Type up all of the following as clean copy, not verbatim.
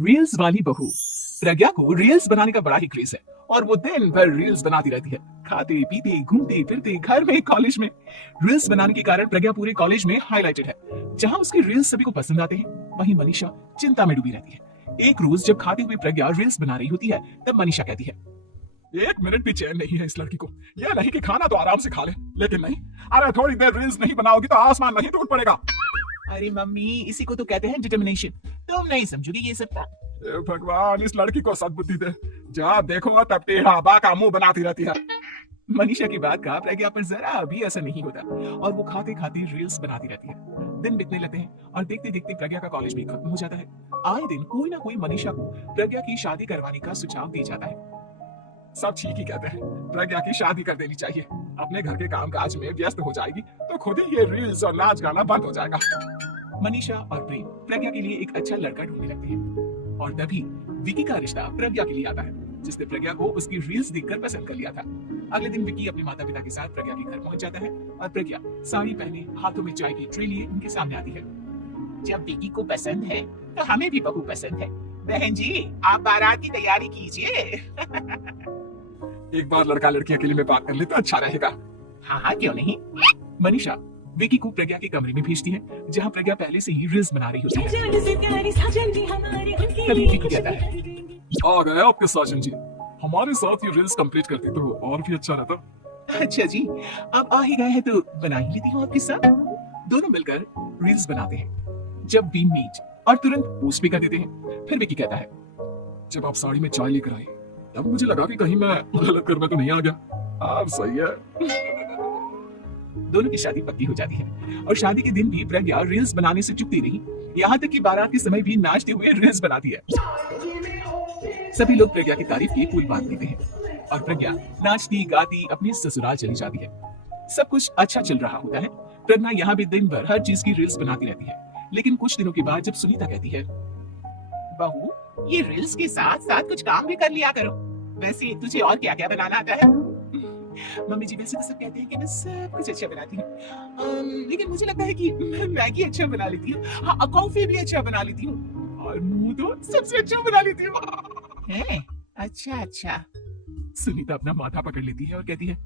Reels वाली बहू। प्रज्ञा को रील्स बनाने का बड़ा ही क्रेज है और वो दिन भर रील्स बनाती रहती है, खाते पीते घूमते फिरते घर में कॉलेज में। रील्स बनाने के कारण प्रज्ञा पूरे कॉलेज में हाईलाइटेड है। जहां उसकी रील्स सभी को पसंद आते हैं, वहीं मनीषा चिंता में डूबी रहती है। एक रोज जब खाते हुए प्रज्ञा रील्स बना रही होती है, तब मनीषा कहती है, 1 मिनट भी चैन नहीं है इस लड़की को। यह नहीं कि खाना तो आराम से खा ले, लेकिन नहीं, अरे थोड़ी देर रील्स नहीं बनाओगी तो आसमान नहीं टूट पड़ेगा। अरे मम्मी, इसी को तो कहते हैं डिटर्मिनेशन। तुम नहीं समझोगी ये सब। भगवान, इस लड़की को सद्बुद्धि दे। जहाँ देखो तब टेढ़ा बाका मुंह बनाती रहती है। मनीषा की बात का प्रज्ञा पर जरा भी असर नहीं होता और वो खाते खाते रील्स बनाती रहती है। दिन बीतने लगते हैं और देखते देखते प्रज्ञा का कॉलेज भी खत्म हो जाता है। आए दिन कोई ना कोई मनीषा को प्रज्ञा की शादी करवाने का सुझाव दे जाता है। सब ठीक ही कहते हैं, प्रज्ञा की शादी कर देनी चाहिए। अपने घर के कामकाज में व्यस्त हो जाएगी तो खुद ही ये रील्स और नाच गाना बंद हो जाएगा। मनीषा और प्रेम प्रज्ञा के लिए एक अच्छा लड़का ढूंढने लगते हैं और तभी विकी का रिश्ता प्रज्ञा के लिए आता है, जिसने प्रज्ञा को उसकी रील्स देखकर पसंद कर लिया था। अगले दिन विकी अपने माता पिता के साथ प्रज्ञा के घर पहुंच जाता है और प्रज्ञा साड़ी पहने हाथों में चाय की ट्रे लिए उनके सामने आती है। जब विकी को पसंद है तो हमें भी बहू पसंद है। बहन जी, आप बारात की तैयारी कीजिए। एक बार लड़का लड़की अकेले में बात कर ले तो अच्छा रहेगा। हाँ हाँ, क्यों नहीं। मनीषा विकी को प्रज्ञा के कमरे में भेजती है, जहाँ प्रज्ञा पहले से ही रील्स बना रही होती है। तभी विकी कहता है, आ गए आपके साजन जी, हमारे साथ ये रील्स कंप्लीट करती तो और भी अच्छा रहता। अच्छा जी, अब आ ही गए हैं तो बना ही लेती हूँ आपके साथ। दोनों मिलकर रील्स बनाते हैं। जब वी मीट और तुरंत पोस्ट भी कर देते हैं। फिर विकी कहता है, जब आप साड़ी में चाय लेकर आए तब मुझे लगा कि कहीं मैं गलत करने तो नहीं आ गया। आप सही है। दोनों की शादी पक्की हो जाती है और शादी के दिन भी प्रज्ञा रील्स बनाने से चुकती नहीं, यहाँ तक कि बारात के समय भी नाचते हुए रील्स बनाती है। सभी लोग प्रज्ञा की तारीफ की पूरी बात देते हैं और प्रज्ञा नाचती गाती अपने ससुराल चली जाती है। सब कुछ अच्छा चल रहा होता है। प्रज्ञा यहाँ भी दिन भर हर चीज की रील्स बनाती रहती है। लेकिन कुछ दिनों के बाद जब सुनीता कहती है, बहू, ये रील्स के साथ साथ कुछ काम भी कर लिया करो। वैसे तुझे और क्या क्या बनाना आता है? मम्मी जी, वैसे तो सब कहते हैं कि मैं सब कुछ अच्छा बनाती हूँ, लेकिन मुझे लगता है कि मैं मैगी अच्छा बना लेती हूँ, हाँ, कॉफी भी अच्छा बना लेती हूँ और मुंह तो सबसे अच्छा बना लेती हूँ। है? अच्छा अच्छा। सुनीता अपना माथा पकड़ लेती है और कहती है,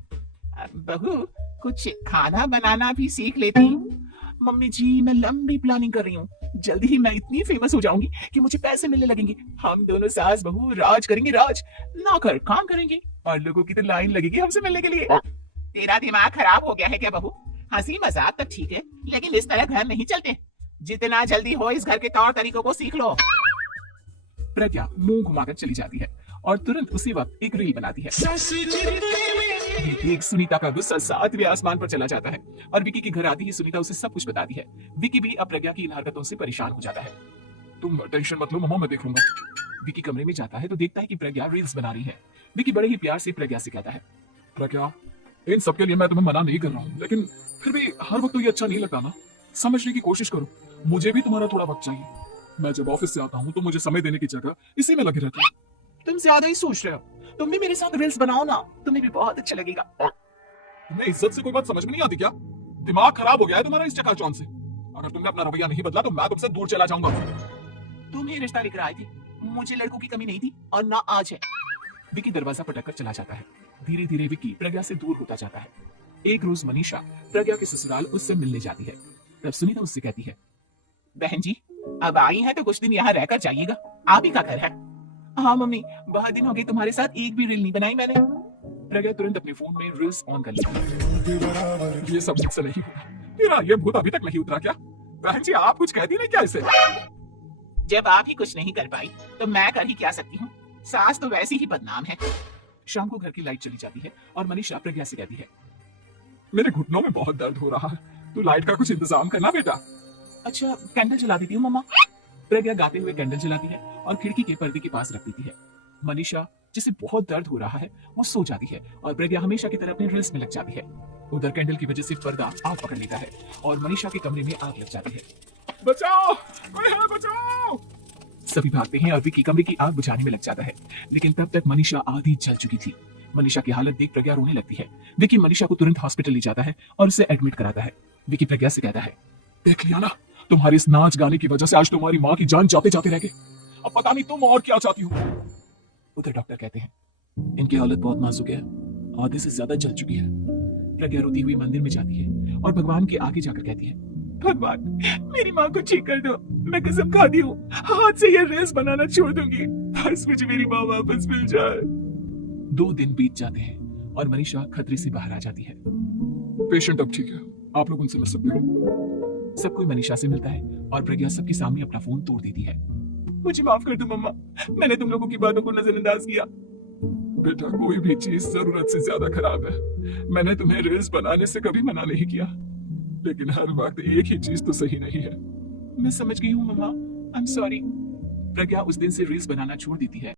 बहू, कुछ खाना बनाना भी सीख लेती हूँ। मम्मी जी, मैं लंबी प्लानिंग कर रही हूँ। जल्दी ही मैं इतनी फेमस हो जाऊंगी कि मुझे पैसे मिलने लगेंगे। हम दोनों सास बहू राज करेंगे, राज। नौकर काम करेंगे और लोगों की तो लाइन लगेगी हमसे मिलने के लिए। तेरा दिमाग खराब हो गया है क्या बहू? हंसी मजाक तक ठीक है, लेकिन इस तरह घर नहीं चलते। जितना जल्दी हो इस घर के तौर तरीकों को सीख लो। प्रज्ञा मुंह घुमाकर चली जाती है और तुरंत उसी वक्त एक रील बनाती है। एक सुनीता का गुस्सा 7वें आसमान पर चला जाता है और विकी के घर आती ही सुनीता उसे सब कुछ बताती है। विकी भी अब प्रज्ञा की इन हरकतों से परेशान हो जाता है। तुम टेंशन मत लो मम्मा, मैं देख लूंगा। विकी कमरे में जाता है तो देखता है कि प्रज्ञा रील्स बना रही है। विकी बड़े ही प्यार से प्रज्ञा से कहता है, प्रज्ञा, इन सब के लिए मैं तुम्हें मना नहीं कर रहा हूँ, लेकिन फिर भी हर वक्त तो ये अच्छा नहीं लगता ना। समझने की कोशिश करो, मुझे भी तुम्हारा थोड़ा वक्त चाहिए। मैं जब ऑफिस से आता हूँ तो मुझे समय देने की जगह इसी में लगे रहता है। तुम ज्यादा ही सोच रहे हो। तुम भी मेरे साथ रील्स बनाओ ना, तुम्हें भी बहुत अच्छा लगेगा। तुम्हें इज्जत से कोई बात समझ में नहीं आती क्या? दिमाग खराब हो गया है तुम्हारा इस चकाचौंध से। अगर तुमने अपना रवैया नहीं बदला तो मैं तुमसे दूर चला जाऊंगा। तुम ही रिश्ता लेकर आए थे, मुझे लड़कों की कमी नहीं थी और ना आज है। विकी दरवाजा पटक कर चला जाता है। धीरे धीरे विकी प्रज्ञा से दूर होता जाता है। एक रोज मनीषा प्रज्ञा के ससुराल उससे मिलने जाती है। तब सुनीता उससे कहती है, बहन जी, अब आई है तो कुछ दिन यहाँ रहकर जाइएगा, आप ही का घर है। हाँ मम्मी, बहुत दिन हो गए तुम्हारे साथ एक भी रील नहीं बनाई मैंने। प्रज्ञा तुरंत अपने फोन में रील्स ऑन कर लेती है। ये सब मुझसे नहीं होगा। तेरा ये भूत अभी तक नहीं उतरा क्या? बहन जी, आप कुछ कहती नहीं क्या इसे? जब आप ही कुछ नहीं कर पाई तो मैं कर ही क्या सकती हूँ। सास तो वैसी ही बदनाम है। शाम को घर की लाइट चली जाती है और मनीषा प्रज्ञा से कहती है, मेरे घुटनों में बहुत दर्द हो रहा है, तू लाइट का कुछ इंतजाम करना बेटा। अच्छा, कैंडल जला देती हूँ मम्मा। प्रज्ञा गाते हुए कैंडल जलाती है और खिड़की के पर्दे के पास रख देती है। मनीषा, जिसे बहुत दर्द हो रहा है, वो सो जाती है और प्रज्ञा हमेशा की तरह अपने ड्रेस में लग जाती है। उधर कैंडल की वजह से पर्दा आग पकड़ लेता है और मनीषा के कमरे में आग लग जाती है। बचाओ, कोई है, बचाओ। सभी भागते हैं और विकी कमरे की आग बुझाने में लग जाता है, लेकिन तब तक मनीषा आधी जल चुकी थी। मनीषा की हालत देख प्रज्ञा रोने लगती है। विकी मनीषा को तुरंत हॉस्पिटल ले जाता है और उसे एडमिट कराता है। विकी प्रज्ञा से कहता है, देख लिया ना, तुम्हारे इस नाच गाने की वजह से आज तुम्हारी माँ की जान जाते जाते रह गई। अब पता नहीं तुम और क्या चाहती हो। उधर डॉक्टर कहते हैं इनकी हालत बहुत नाजुक है, आधे से ज्यादा जल चुकी है। प्रज्ञा रोती हुई मंदिर में जाती है और भगवान के आगे जाकर कहती है, भगवान मेरी माँ को ठीक कर दो, मैं कसम खाती हूँ हाथ से ये रील्स बनाना छोड़ दूंगी, बस मुझे मेरी माँ वापस मिल जाए। 2 दिन बीत जाते हैं और मनीषा खतरे से बाहर आ जाती है। पेशेंट अब ठीक है, आप लोग उनसे मिल सकते हो। सब कोई मनीषा से मिलता है और प्रज्ञा सबके सामने अपना फोन तोड़ देती है। मुझे माफ कर दो मम्मा, मैंने तुम लोगों की बातों को नजरअंदाज किया। बेटा कोई भी चीज जरूरत से ज्यादा खराब है। मैंने तुम्हें रील्स बनाने से कभी मना नहीं किया, लेकिन हर वक्त एक ही चीज तो सही नहीं है। मैं समझ गई हूँ मम्मा, आई एम सॉरी। प्रज्ञा उस दिन से रील्स बनाना छोड़ देती है